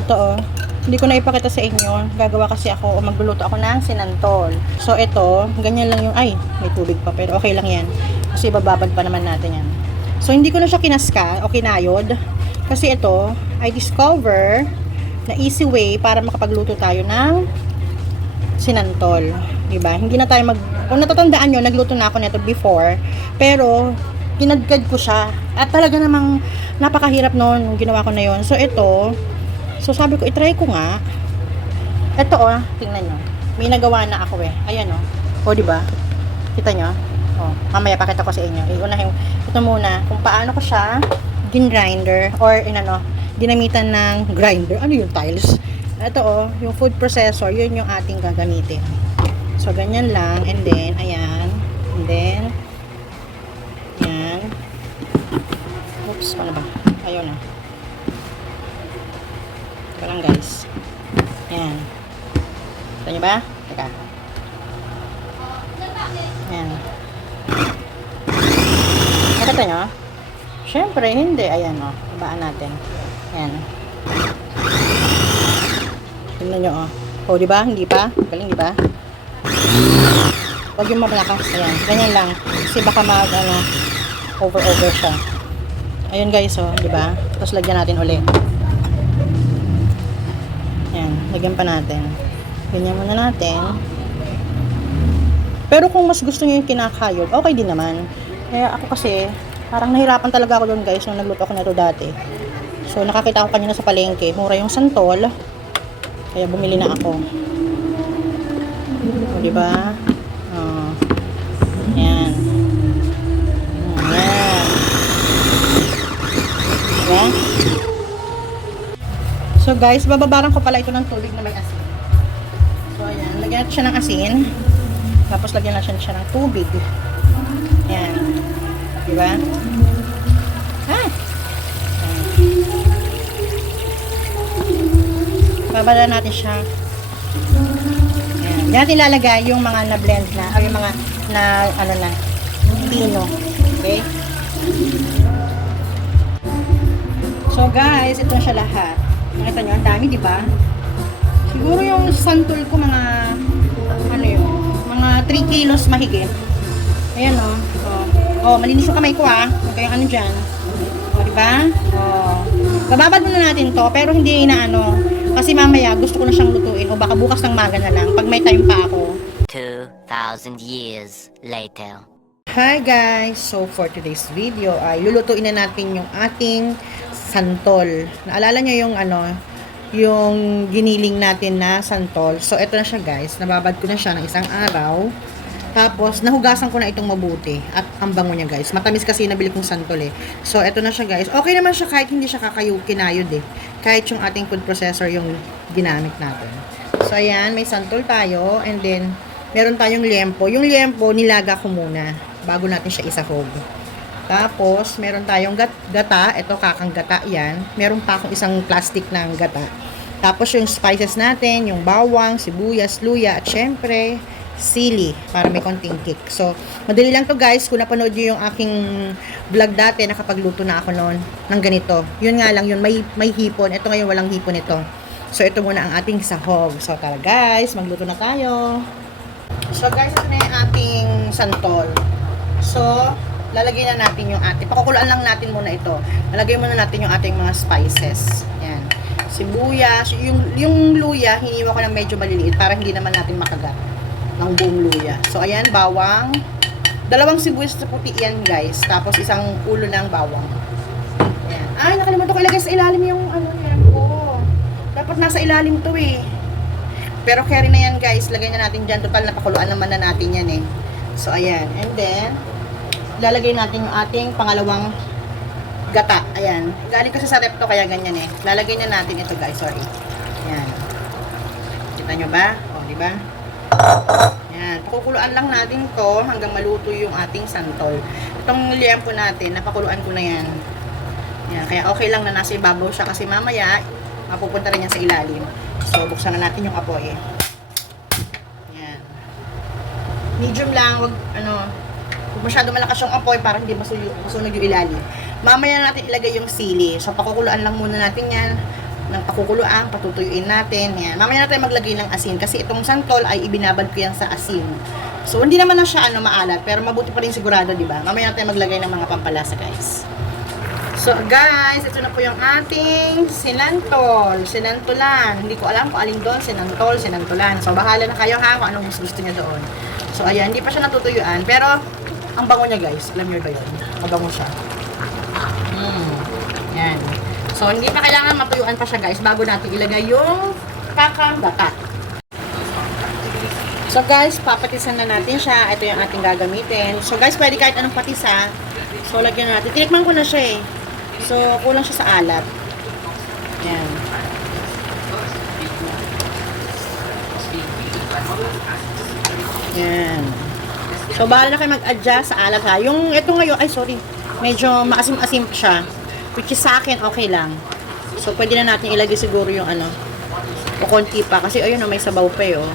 Ito. Hindi ko na ipakita sa inyo. Gagawa kasi ako o magluluto ako ng sinantol. So ito, ganyan lang yung ay, may tubig pa pero okay lang 'yan. Kasi bababad pa naman natin 'yan. So hindi ko na siya kinaska o kinayod kasi ito I discover na easy way para makapagluto tayo ng sinantol. 'Di ba? Hindi na tayo mag kung natatandaan nyo, nagluto na ako nito before. Pero kinadkad ko siya. At talaga namang napakahirap noon nung ginawa ko na yon. So ito, so sabi ko, itry ko nga. Ito oh, tingnan nyo. May nagawa na ako eh. Ayan oh. O, di ba? Kita nyo? Oh, mamaya pakita ko sa inyo. Iunahin, ito muna, kung paano ko siya gin-grinder or inano, dinamitan ng grinder. Ano yung tiles? Ito oh, yung food processor, yun yung ating gagamitin. So, ganyan lang. And then, ayan. And then, ayan. Oops, paano ba? Ayun na. Ito lang guys. Ayan. Kita nyo ba? Teka. Ayan. Nakita nyo? Siyempre, hindi. Ayan o. Ibaan natin. Ayan. Tingnan nyo o. O, di ba? Hindi pa? Galing, di ba? Huwag yung mabalakas. Ayan. Ganyan lang. Kasi baka mag, ano, over-over siya. Ayun guys, oh. Di ba? Tapos lagyan natin ulit. Lagyan pa natin. Ganyan muna natin. Pero kung mas gusto niyo yung kinakayod, okay din naman. Kaya ako kasi, parang nahirapan talaga ako doon guys, nung nagluto ako nito dati. So, nakakita ko kanina sa palengke, mura yung santol. Kaya bumili na ako. O, di ba? Oh. Ayan. Diba? So guys, bababaran ko pala ito ng tubig na may asin. So ayan, lagyan natin siya ng asin. Tapos lagyan natin siya ng tubig. Ayan. Diba? Ah! Babala natin siya. Ayan. Diyan natin ilalagay yung mga na-blend na, o yung mga na, ano na, pino. Okay? So guys, ito na siya lahat. Nakita nyo, ang dami, di ba? Siguro yung santol ko mga, ano yun, mga 3 kilos mahigit. Ayan o. Oh. oh, malinis yung kamay ko ah. Huwag kayong ano dyan. O, di ba? Oh. Bababad muna natin to, pero hindi na ano. Kasi mamaya gusto ko na siyang lutuin o baka bukas ng maga na lang pag may time pa ako. 2,000 years later. Hi guys! So for today's video ay lulutuin na natin yung ating santol. Naalala nyo yung ano, yung giniling natin na santol. So ito na siya guys. Nababad ko na siya ng isang araw. Tapos nahugasan ko na itong mabuti at ang bango niya guys. Matamis kasi nabili kong santol eh. So ito na siya guys. Okay naman siya kahit hindi siya kakayo kinayod eh. Kahit yung ating food processor yung ginamit natin. So ayan, may santol tayo and then meron tayong liempo. Yung liempo nilaga ko muna bago natin siya isahog. Tapos, meron tayong gat gata. Ito, kakang gata yan. Meron pa akong isang plastic ng gata. Tapos, yung spices natin, yung bawang, sibuyas, luya, at syempre, sili para may konting kick. So, madali lang to guys. Kung napanood nyo yung aking vlog dati, nakapagluto na ako noon ng ganito. Yun nga lang yun, may, may hipon. Ito ngayon, walang hipon ito. So, ito muna ang ating sahog. So, tara guys, magluto na tayo. So, guys, ito na yung ating santol. So, lalagay na natin yung ating, pakukuluan lang natin muna ito. Lalagay muna natin yung ating mga spices. Yan. Sibuyas, yung, yung luya, hiniwa ko na medyo maliliit para hindi naman natin makagat ng buong luya. So, ayan, bawang. Dalawang sibuyas na puti yan, guys. Tapos, isang ulo ng bawang. Ayan. Ay, nakalimutan ko ilagay sa ilalim yung ano yan ko. Dapat nasa ilalim to eh. Pero carry na yan, guys. Lagay na natin dyan. Total, napakuluan naman na natin yan eh. So, ayan. And then, lalagay natin yung ating pangalawang gata. Ayan. Galing kasi sa rep to, kaya ganyan eh. Lalagay na natin ito, guys. Sorry. Ayan. Kita nyo ba? O, di ba? Ayan. Pakukuluan lang natin to hanggang maluto yung ating santol. Itong liempo natin, napakuluan ko na yan. Ayan. Kaya okay lang na nasa ibabaw siya kasi mamaya, mapupunta rin yan sa ilalim. So, buksan na natin yung apoy. Ayan. Medium lang, wag, ano, Huwag masyado malakas yung apoy para hindi masunog, masunog yung ilalim. Mamaya na natin ilagay yung sili. So, pakukuluan lang muna natin yan ng pakukuluan, patutuyuin natin. Yan. Mamaya na tayo maglagay ng asin kasi itong santol ay ibinabad ko yan sa asin. So, hindi naman na siya ano, maalat, pero mabuti pa rin sigurado, di ba? Mamaya na tayo maglagay ng mga pampalasa, guys. So, guys, ito na po yung ating sinantol. Sinantolan. Hindi ko alam kung alin doon, sinantol, sinantolan. So, bahala na kayo ha kung anong gusto, niya doon. So, ayan, hindi pa siya natutuyuan, pero ang bango niya, guys. Alam niyo ba yun? Mabango siya. Mm. Yan. So, hindi pa kailangan matuyuan pa siya, guys, bago natin ilagay yung kakang gata. So, guys, papatisan na natin siya. Ito yung ating gagamitin. So, guys, pwede kahit anong patisa. So, lagyan na natin. Tinikman ko na siya eh. So, kulang siya sa alat. Yan. Yan. So, bahala na kayo mag-adjust sa alat ha. Yung, ito ngayon, ay sorry, medyo maasim-asim siya. Which is sa akin, okay lang. So, pwede na natin ilagay siguro yung ano, o konti pa. Kasi, ayun, oh, may sabaw pa eh, oh.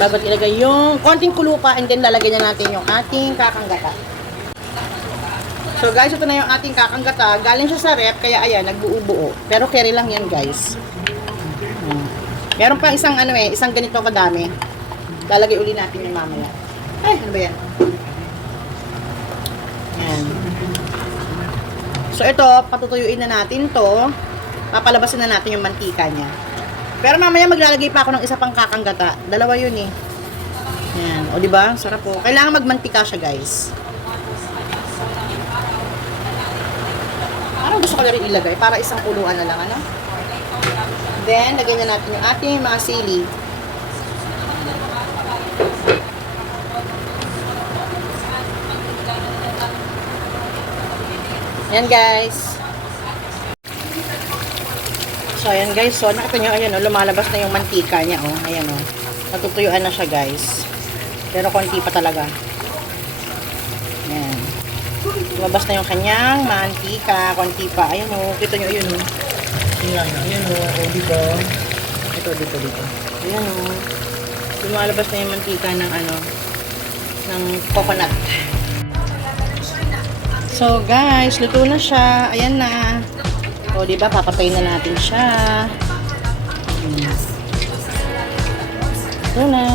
Bago ilagay yung konting kulo pa and then lalagyan na natin yung ating kakanggata. So guys, ito na yung ating kakanggata. Galing siya sa rep, kaya ayan, nagbuo-buo. Pero carry lang yan guys. Meron pa isang ano eh, isang ganito kadami. Lalagay uli natin yung mamaya. Ay, ano ba yan? Yan. So ito, patutuyuin na natin to. Papalabasin na natin yung mantika niya. Pero mamaya maglalagay pa ako ng isa pang kakanggata. Dalawa yun eh. Yan. O, di ba? Sarap po. Kailangan magmantika siya, guys. Parang gusto ko na rin ilagay para isang kuluan na lang, ano? Then, lagyan na natin yung ating mga sili. Yan, guys. So, ayan guys. So, nakita nyo, ayan o, lumalabas na yung mantika niya, oh. Ayan o. Natutuyuan na siya, guys. Pero konti pa talaga. Ayan. Lumabas na yung kanyang mantika. Konti pa. Ayan o. Kita nyo, ayan o. Ayan, ayan o. O, dito. Ito, dito, dito. Ayan o. Lumalabas na yung mantika ng ano, ng coconut. So, guys, luto na siya. Ayan na. O, di ba? Papatayin na natin siya. Hmm. Ito na.